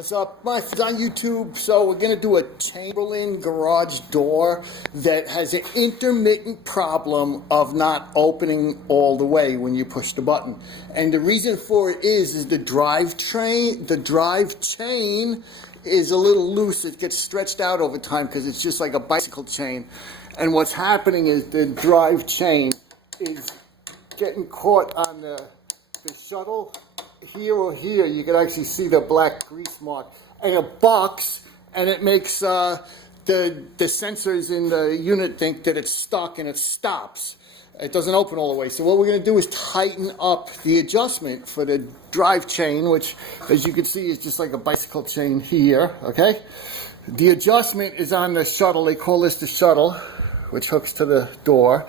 What's up, my friends on YouTube? So we're going to do a Chamberlain garage door that has an intermittent problem of not opening all the way when you push the button. And the reason for it is the drive chain is a little loose. It gets stretched out over time because it's just like a bicycle chain. And what's happening is the drive chain is getting caught on the shuttle. Here or here, you can actually see the black grease mark, and it bucks, and it makes the sensors in the unit think that it's stuck, and it stops. It doesn't open all the way. So what we're going to do is tighten up the adjustment for the drive chain, which, as you can see, is just like a bicycle chain here. Okay, the adjustment is on the shuttle. They call this the shuttle, which hooks to the door.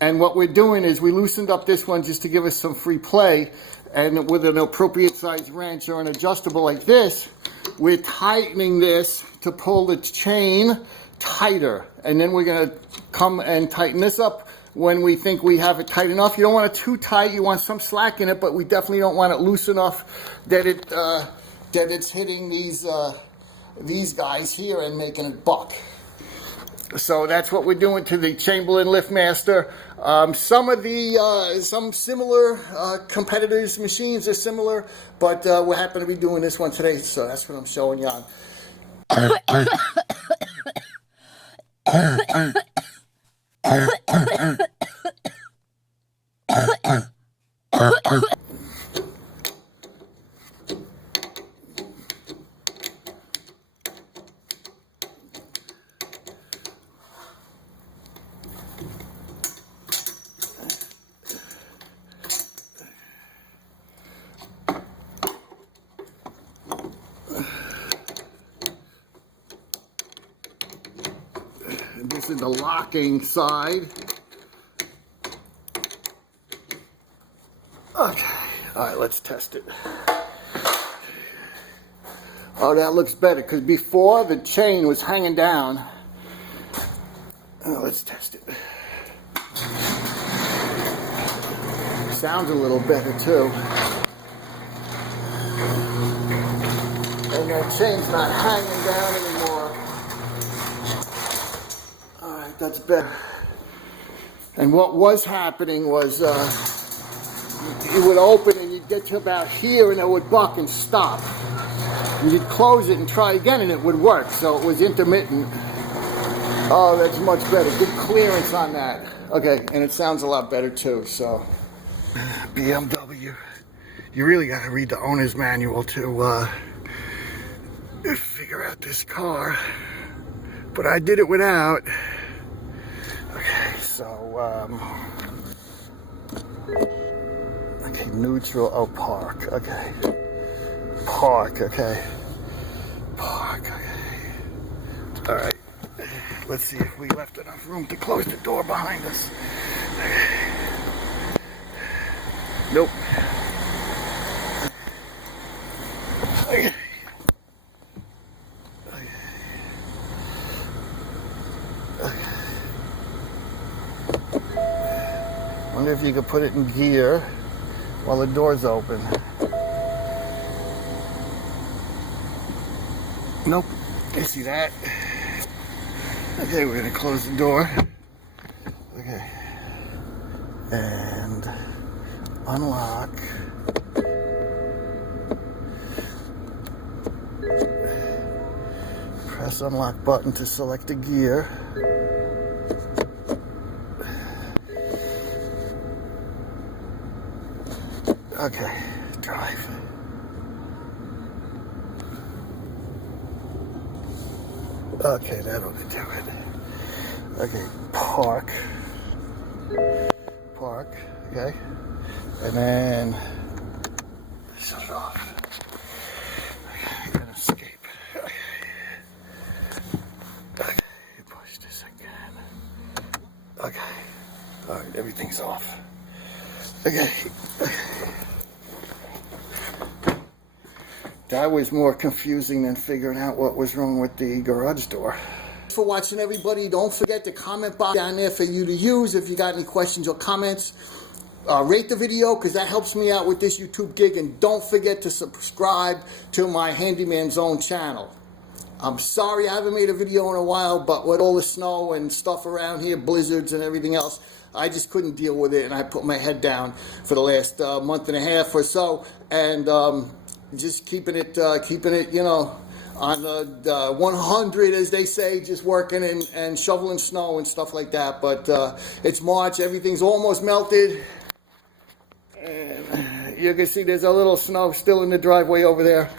And what we're doing is we loosened up this one just to give us some free play. And with an appropriate size wrench or an adjustable like this, we're tightening this to pull the chain tighter. And then we're going to come and tighten this up when we think we have it tight enough. You don't want it too tight. You want some slack in it, but we definitely don't want it loose enough that it's hitting these guys here and making it buck. So that's what we're doing to the Chamberlain LiftMaster. Some similar competitors' machines are similar, but we happen to be doing this one today, so that's what I'm showing you on. This is the locking side. Okay, all right, let's test it. Oh, that looks better, because before the chain was hanging down. Oh, let's test it. Sounds a little better too. And that chain's not hanging down anymore. That's better. And what was happening was it would open and you'd get to about here and it would buck and stop. You'd close it and try again and it would work. So it was intermittent. Oh, that's much better. Good clearance on that. Okay, and it sounds a lot better too. So BMW, you really got to read the owner's manual to figure out this car. But I did it without. Okay, so, okay, neutral, oh, park, okay. Park, okay. Park, okay. All right, let's see if we left enough room to close the door behind us. Okay. Nope. Okay. Wonder if you could put it in gear while the door's open. Nope. You see that? Okay, we're gonna close the door. Okay. And unlock. Press unlock button to select a gear. Okay, drive. Okay, that ought to do it. Okay, park. Park, okay. And then shut it off. Okay, and escape. Okay, push this again. Okay, all right, everything's off. Okay. That was more confusing than figuring out what was wrong with the garage door. Thanks for watching, everybody. Don't forget the comment box down there for you to use if you got any questions or comments. rate the video, because that helps me out with this YouTube gig. And don't forget to subscribe to my Handyman Zone channel. I'm sorry I haven't made a video in a while, but with all the snow and stuff around here, blizzards and everything else, I just couldn't deal with it, and I put my head down for the last month and a half or so, and just keeping it, you know, on the 100, as they say, just working and shoveling snow and stuff like that. But it's March, everything's almost melted, and you can see there's a little snow still in the driveway over there.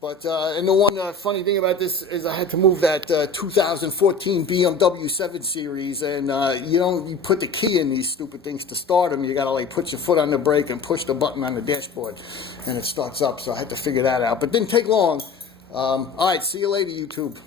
But, and the one funny thing about this is I had to move that 2014 BMW 7 Series, and you put the key in these stupid things to start them. You got to like put your foot on the brake and push the button on the dashboard, and it starts up. So I had to figure that out, but it didn't take long. All right, see you later, YouTube.